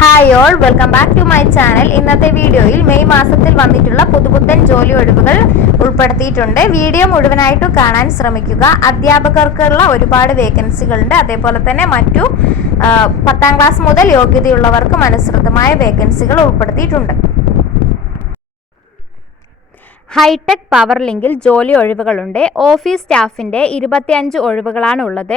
Hi all, welcome back to my channel. ഇന്നത്തെ വീഡിയോയിൽ May മാസത്തിൽ വന്നിട്ടുള്ള പുതുപുത്തൻ ജോലി ഒഴിവുകൾ ഉൾപ്പെടുത്തിയിട്ടുണ്ട്. വീഡിയോ മുഴുവനായിട്ട് കാണാൻ ശ്രമിക്കുക. അധ്യാപകർക്കുള്ള ഒരുപാട് വേക്കൻസികളുണ്ട്. അതേപോലെ തന്നെ മറ്റു 10ാം ക്ലാസ് മുതൽ യോഗ്യതയുള്ളവർക്കും അനുസൃതമായ വേക്കൻസികൾ ഉൾപ്പെടുത്തിയിട്ടുണ്ട്. ഹൈടെക് പവർ ലിങ്കിൽ ജോലി ഒഴിവുകളുണ്ട്. ഓഫീസ് സ്റ്റാഫിൻ്റെ 25 ഒഴിവുകളാണ് ഉള്ളത്.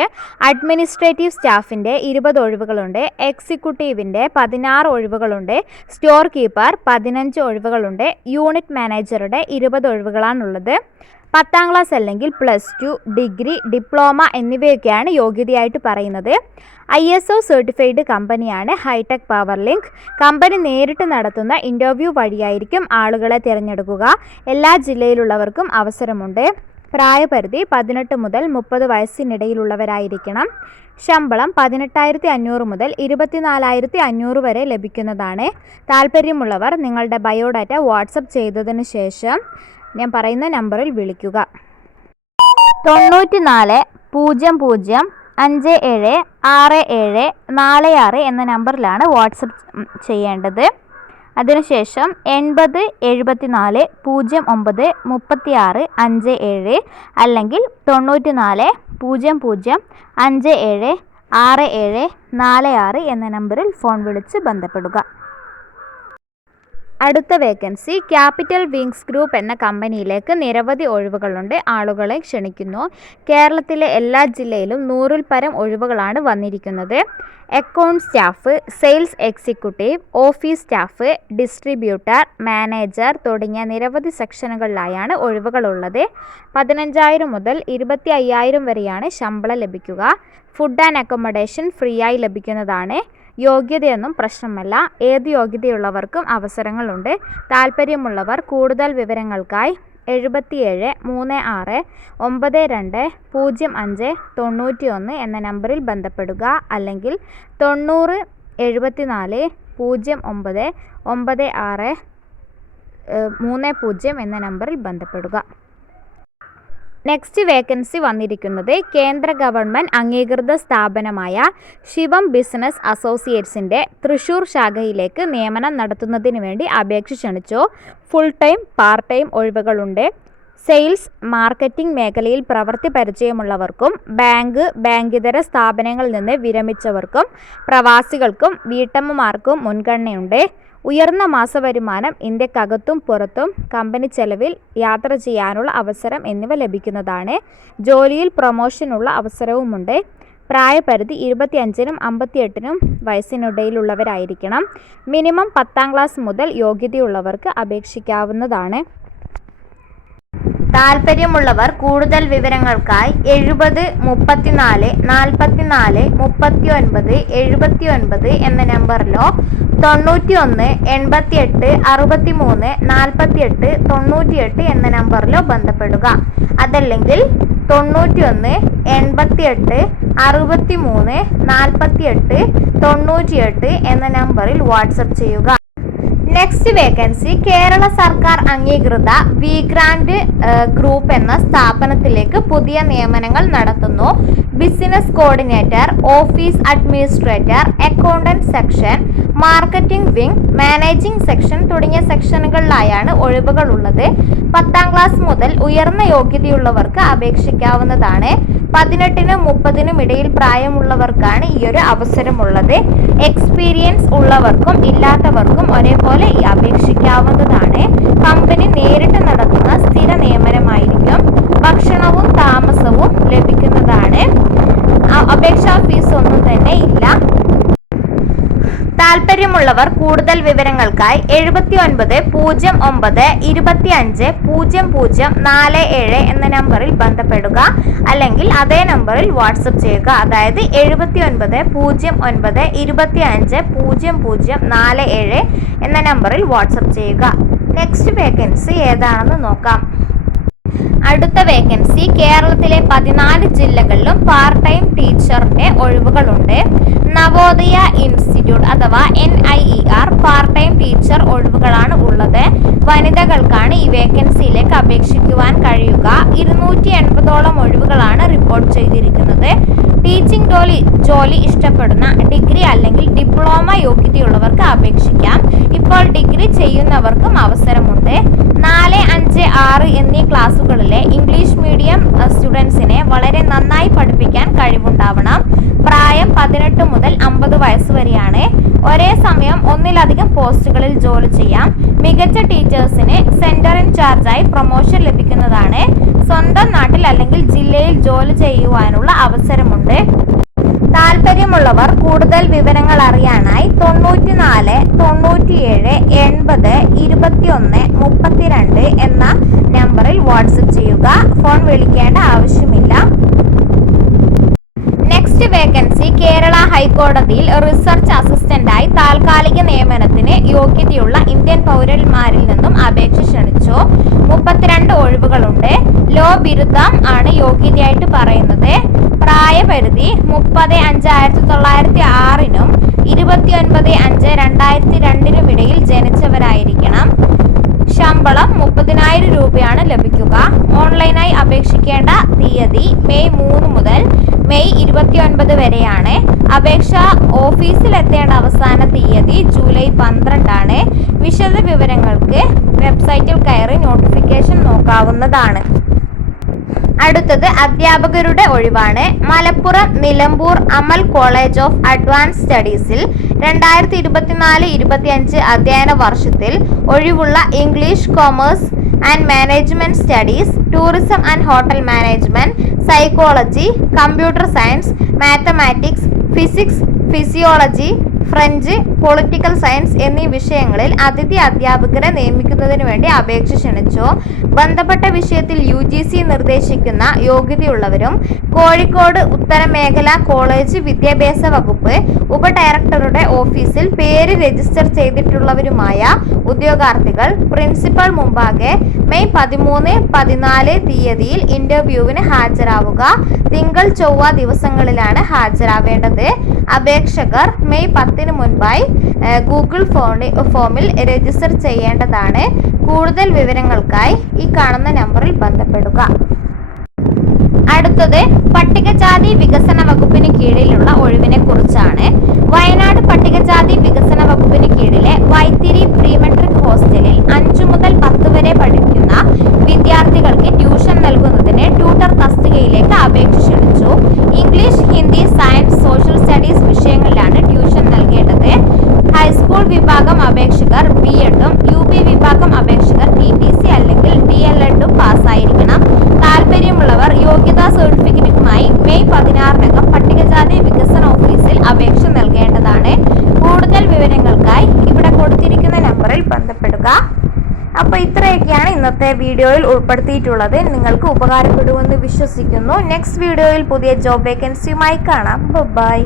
അഡ്മിനിസ്ട്രേറ്റീവ് സ്റ്റാഫിൻ്റെ 20 ഒഴിവുകളുണ്ട്. എക്സിക്യൂട്ടീവിൻ്റെ 16 ഒഴിവുകളുണ്ട്. സ്റ്റോർ കീപ്പർ 15 ഒഴിവുകളുണ്ട്. യൂണിറ്റ് മാനേജറുടെ 20 ഒഴിവുകളാണുള്ളത്. 10ാം ക്ലാസ് അല്ലെങ്കിൽ +2, ഡിഗ്രി, ഡിപ്ലോമ എന്നിവയൊക്കെയാണ് യോഗ്യതയായിട്ട് പറയുന്നത്. ISO സർട്ടിഫൈഡ് കമ്പനിയാണ് ഹൈടെക് പവർ ലിങ്ക്. കമ്പനി നേരിട്ട് നടത്തുന്ന ഇൻ്റർവ്യൂ വഴിയായിരിക്കും ആളുകളെ തിരഞ്ഞെടുക്കുക. എല്ലാ ജില്ലയിലുള്ളവർക്കും അവസരമുണ്ട്. പ്രായപരിധി 18 മുതൽ 30 വയസ്സിനിടയിലുള്ളവരായിരിക്കണം. ശമ്പളം 18,500 മുതൽ 24,500 വരെ ലഭിക്കുന്നതാണ്. താല്പര്യമുള്ളവർ നിങ്ങളുടെ ബയോഡാറ്റ വാട്സപ്പ് ചെയ്തതിന് ശേഷം ഞാൻ പറയുന്ന നമ്പറിൽ വിളിക്കുക. 94 00 57 67 46 എന്ന നമ്പറിലാണ് വാട്സപ്പ് ചെയ്യേണ്ടത്. അതിനുശേഷം 80 74 09 36 57 അല്ലെങ്കിൽ 94 00 57 67 46 എന്ന നമ്പറിൽ ഫോൺ വിളിച്ച് ബന്ധപ്പെടുക. അടുത്ത വേക്കൻസി ക്യാപിറ്റൽ വിങ്സ് ഗ്രൂപ്പ് എന്ന കമ്പനിയിലേക്ക് നിരവധി ഒഴിവുകളുണ്ട്. ആളുകളെ ക്ഷണിക്കുന്നു. കേരളത്തിലെ എല്ലാ ജില്ലയിലും 100ൽ പരം ഒഴിവുകളാണ് വന്നിരിക്കുന്നത്. Account staff, sales executive, office staff, distributor, manager തുടങ്ങിയ നിരവധി സെക്ഷനുകളിലായാണ് ഒഴിവുകളുള്ളത്. 15,000 മുതൽ 25,000 വരെയാണ് ശമ്പളം ലഭിക്കുക. ഫുഡ് ആൻഡ് അക്കോമഡേഷൻ ഫ്രീ ആയി ലഭിക്കുന്നതാണ്. യോഗ്യതയൊന്നും പ്രശ്നമല്ല. ഏത് യോഗ്യതയുള്ളവർക്കും അവസരങ്ങളുണ്ട്. താല്പര്യമുള്ളവർ കൂടുതൽ വിവരങ്ങൾക്കായി 77 36 92 05 91 എന്ന നമ്പറിൽ ബന്ധപ്പെടുക. അല്ലെങ്കിൽ 90 74 09 96 30 എന്ന നമ്പറിൽ ബന്ധപ്പെടുക. നെക്സ്റ്റ് വേക്കൻസി വന്നിരിക്കുന്നത് കേന്ദ്ര ഗവൺമെൻറ് അംഗീകൃത സ്ഥാപനമായ ശിവം ബിസിനസ് അസോസിയേറ്റ്സിൻ്റെ തൃശ്ശൂർ ശാഖയിലേക്ക് നിയമനം നടത്തുന്നതിന് വേണ്ടി അപേക്ഷ ക്ഷണിച്ചു. ഫുൾ ടൈം, പാർട്ട് ടൈം ഒഴിവുകളുണ്ട്. സെയിൽസ്, മാർക്കറ്റിംഗ് മേഖലയിൽ പ്രവൃത്തി പരിചയമുള്ളവർക്കും ബാങ്കിതര സ്ഥാപനങ്ങളിൽ നിന്ന് വിരമിച്ചവർക്കും പ്രവാസികൾക്കും വീട്ടമ്മമാർക്കും മുൻഗണനയുണ്ട്. ഉയർന്ന മാസവരുമാനം, ഇന്ത്യക്കകത്തും പുറത്തും കമ്പനി ചെലവിൽ യാത്ര ചെയ്യാനുള്ള അവസരം എന്നിവ ലഭിക്കുന്നതാണ്. ജോലിയിൽ പ്രൊമോഷനുള്ള അവസരവുമുണ്ട്. പ്രായപരിധി 25നും 58നും വയസ്സിനിടയിലുള്ളവരായിരിക്കണം. മിനിമം 10ാം ക്ലാസ് മുതൽ യോഗ്യതയുള്ളവർക്ക് അപേക്ഷിക്കാവുന്നതാണ്. താല്പര്യമുള്ളവർ കൂടുതൽ വിവരങ്ങൾക്കായി 70 34 44 39 79 എന്ന നമ്പറിലോ 91 88 63 48 98 എന്ന നമ്പറിലോ ബന്ധപ്പെടുക. അതല്ലെങ്കിൽ 91 88 63 48 98 എന്ന നമ്പറിൽ വാട്സപ്പ് ചെയ്യുക. നെക്സ്റ്റ് വേക്കൻസി കേരള സർക്കാർ അംഗീകൃത വി ഗ്രാൻഡ് ഗ്രൂപ്പ് എന്ന സ്ഥാപനത്തിലേക്ക് പുതിയ നിയമനങ്ങൾ നടത്തുന്നു. Business coordinator, office administrator, accountant section, marketing wing, managing section തുടങ്ങിയ സെക്ഷനുകളിലായാണ് ഒഴിവുകൾ ഉള്ളത്. 10ാം ക്ലാസ് മുതൽ ഉയർന്ന യോഗ്യതയുള്ളവർക്ക് അപേക്ഷിക്കാവുന്നതാണ്. 18നും 30നും ഇടയിൽ പ്രായമുള്ളവർക്കാണ് ഈ ഒരു അവസരമുള്ളത്. എക്സ്പീരിയൻസ് ഉള്ളവർക്കും ഇല്ലാത്തവർക്കും ഒരേപോലെ അപേക്ഷിക്കാവുന്നതാണ്. കമ്പനി നേരിട്ട് നടത്തുന്ന സ്ഥിര നിയമനമായിരിക്കും. ഭക്ഷണവും താമസവും ലഭിക്കുന്നതാണ്. അപേക്ഷാ ഫീസ് ഒന്നും തന്നെ ഇല്ല. താല്പര്യമുള്ളവർ കൂടുതൽ വിവരങ്ങൾക്കായി 79 09 25 0047 എന്ന നമ്പറിൽ ബന്ധപ്പെടുക. അല്ലെങ്കിൽ അതേ നമ്പറിൽ വാട്സപ്പ് ചെയ്യുക. അതായത് 79 09 25 0047 എന്ന നമ്പറിൽ വാട്സപ്പ് ചെയ്യുക. നെക്സ്റ്റ് വേക്കൻസി ഏതാണെന്ന് നോക്കാം. അടുത്ത വേക്കൻസി കേരളത്തിലെ 14 ജില്ലകളിലും പാർട്ട് ടൈം ടീച്ചറിന്റെ ഒഴിവുകളുണ്ട്. നവോദയ ഇൻസ്റ്റിറ്റ്യൂട്ട് അഥവാ NIER പാർട്ട് ടൈം ടീച്ചർ ഒഴിവുകളാണ് ഉള്ളത്. വനിതകൾക്കാണ് ഈ വേക്കൻസിയിലേക്ക് അപേക്ഷിക്കുവാൻ കഴിയുക. 280ഓളം ഒഴിവുകളാണ് റിപ്പോർട്ട് ചെയ്തിരിക്കുന്നത്. ടീച്ചിങ് ജോലി ഇഷ്ടപ്പെടുന്ന ഡിഗ്രി അല്ലെങ്കിൽ ഡിപ്ലോമ യോഗ്യതയുള്ളവർക്ക് അപേക്ഷിക്കാം. ഇപ്പോൾ ഡിഗ്രി ചെയ്യുന്നവർക്കും അവസരമുണ്ട്. 4, 5, 6 എന്നീ ക്ലാസ്സുകളിലെ ഇംഗ്ലീഷ് മീഡിയം സ്റ്റുഡൻസിനെ വളരെ നന്നായി പഠിപ്പിക്കാൻ കഴിവുണ്ടാവണം. പ്രായം 18 മുതൽ 50 വയസ്സ് വരെയാണ്. ഒരേ സമയം ഒന്നിലധികം പോസ്റ്റുകളിൽ ജോലി ചെയ്യാം. മികച്ച ടീച്ചേഴ്സിന് സെന്റർ ഇൻചാർജായി പ്രൊമോഷൻ ലഭിക്കുന്നതാണ്. സ്വന്തം നാട്ടിൽ അല്ലെങ്കിൽ ജില്ലയിൽ ജോലി ചെയ്യുവാനുള്ള അവസരമുണ്ട്. താല്പര്യമുള്ളവർ കൂടുതൽ വിവരങ്ങൾ അറിയാനായി 94 97 80 21 32 എന്ന നമ്പറിൽ വാട്സപ്പ് ചെയ്യുക. ഫോൺ വിളിക്കേണ്ട ആവശ്യമില്ല. നെക്സ്റ്റ് വേക്കൻസി കേരള ഹൈക്കോടതിയിൽ റിസർച്ച് അസിസ്റ്റന്റായി താൽക്കാലിക നിയമനത്തിന് യോഗ്യതയുള്ള ഇന്ത്യൻ പൗരന്മാരിൽ നിന്നും അപേക്ഷ ക്ഷണിച്ചു. 32 ഒഴിവുകളുണ്ട്. ലോ ബിരുദം ആണ് യോഗ്യതയായിട്ട് പറയുന്നത്. പ്രായപരിധി 30/5/1906 29/5/2002 ഇടയിൽ ജനിച്ചവരായിരിക്കണം. ശമ്പളം 30,000 രൂപയാണ് ലഭിക്കുക. ഓൺലൈനായി അപേക്ഷിക്കേണ്ട തീയതി മെയ് 3 മുതൽ മെയ് 29 വരെയാണ്. അപേക്ഷ ഓഫീസിൽ എത്തേണ്ട അവസാന തീയതി ജൂലൈ 12 ആണ്. വിശദ വിവരങ്ങൾക്ക് വെബ്സൈറ്റിൽ കയറി നോട്ടിഫിക്കേഷൻ നോക്കാവുന്നതാണ്. അടുത്തത് അധ്യാപകരുടെ ഒഴിവാണ്. മലപ്പുറം നിലമ്പൂർ അമൽ കോളേജ് ഓഫ് അഡ്വാൻസ് സ്റ്റഡീസിൽ 2024-25 അധ്യയന വർഷത്തിൽ ഒഴിവുള്ള English, commerce and management studies, tourism and hotel management, psychology, computer science, mathematics, physics, physiology, French, political science എന്നീ വിഷയങ്ങളിൽ അതിഥി അധ്യാപകരെ നിയമിക്കുന്നതിന് വേണ്ടി അപേക്ഷ ക്ഷണിച്ചു. ബന്ധപ്പെട്ട വിഷയത്തിൽ UGC നിർദ്ദേശിക്കുന്ന യോഗ്യതയുള്ളവരും കോഴിക്കോട് ഉത്തരമേഖല കോളേജ് വിദ്യാഭ്യാസ വകുപ്പ് ഉപഡയറക്ടറുടെ ഓഫീസിൽ പേര് രജിസ്റ്റർ ചെയ്തിട്ടുള്ളവരുമായ ഉദ്യോഗാർത്ഥികൾ പ്രിൻസിപ്പൽ മുമ്പാകെ മെയ് 13, 14 തീയതിയിൽ ഇന്റർവ്യൂവിന് ഹാജരാവുക. തിങ്കൾ, ചൊവ്വ ദിവസങ്ങളിലാണ് ഹാജരാവേണ്ടത്. അപേക്ഷകർ മെയ് 10 മുൻപായി ഗൂഗിൾ ഫോമിൽ രജിസ്റ്റർ ചെയ്യേണ്ടതാണ്. കൂടുതൽ വിവരങ്ങൾക്കായി ഈ കാണുന്ന നമ്പറിൽ ബന്ധപ്പെടുക. അടുത്തത് പട്ടികജാതി വികസന വകുപ്പിന് കീഴിലുള്ള ഒഴിവിനെ കുറിച്ചാണ്. വയനാട് പട്ടികജാതി വികസന വകുപ്പിന് കീഴിലെ വൈത്തിരി പ്രീ മെട്രിക് ഹോസ്റ്റലിൽ 5 മുതൽ 10 വരെ പഠിക്കുന്ന വിദ്യാർത്ഥികൾക്ക് ട്യൂഷൻ നൽകുന്നതിന് ട്യൂട്ടർ തസ്തികയിലേക്ക് അപേക്ഷ ക്ഷണിച്ചു. English, Hindi, science, social studies വിഷയങ്ങളിലാണ് ട്യൂഷൻ നൽകേണ്ടത്. ഹൈസ്കൂൾ വിഭാഗം അപേക്ഷകർ BEdും UP വിഭാഗം അപേക്ഷകർ TTC അല്ലെങ്കിൽ DLEdും പാസ്സായിരിക്കണം. താല്പര്യമുള്ളവർ യോഗ്യതാ സർട്ടിഫിക്കറ്റുമായി മെയ് 16 പട്ടികജാതി വികസന ഓഫീസിൽ അപേക്ഷ നൽകേണ്ടതാണ്. കൂടുതൽ വിവരങ്ങൾക്കായി ഇവിടെ കൊടുത്തിരിക്കുന്ന നമ്പറിൽ ബന്ധപ്പെടുക. അപ്പോൾ ഇത്രയൊക്കെയാണ് ഇന്നത്തെ വീഡിയോയിൽ ഉൾപ്പെടുത്തിയിട്ടുള്ളത്. നിങ്ങൾക്ക് ഉപകാരപ്പെടുമെന്ന് വിശ്വസിക്കുന്നു. നെക്സ്റ്റ് വീഡിയോയിൽ പുതിയ ജോബ് വേക്കൻസിയുമായി കാണാം. ബൈ.